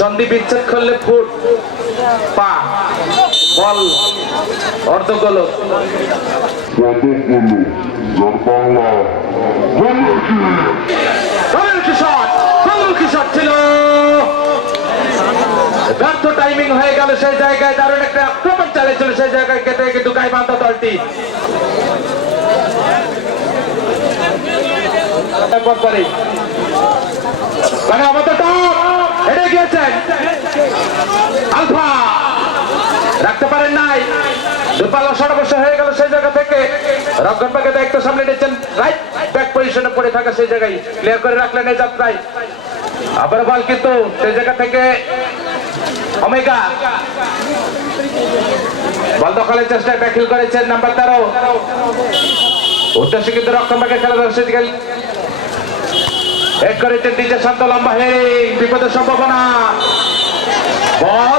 সন্ধি বিচ্ছেদ করলে ফুট পা বল অর্ধগোলক কিশোর ছিল ব্যর্থ টাইমিং হয়ে গেল সেই জায়গায় দারুণ একটা আক্রমণ চালিয়েছিল সেই জায়গায় কেটে কিন্তু গাইবান্ধা দলটি মানে আমাদের হেরে গিয়েছেন আলফা রাখতে পারেন নাই দুপালা সর্বস্ব হয়ে গেল সেই জায়গা থেকে রক্ষণ পাকে দায়িত্ব সামনে নিচ্ছেন রাইট ব্যাক পজিশনে পড়ে থাকা সেই জায়গায় ক্লিয়ার করে রাখলেন এই যাত্রায় আবার বল কিন্তু সেই জায়গা থেকে ওমেগা বল দখলের চেষ্টায় ব্যাকিল করেছেন নাম্বার 13 উদ্দেশ্যে কিন্তু রক্ষণ পাকে খেলা ধরে সেদিকে হেড করেছেন ডিজে শান্ত লম্বা হেরিং বিপদের সম্ভাবনা বল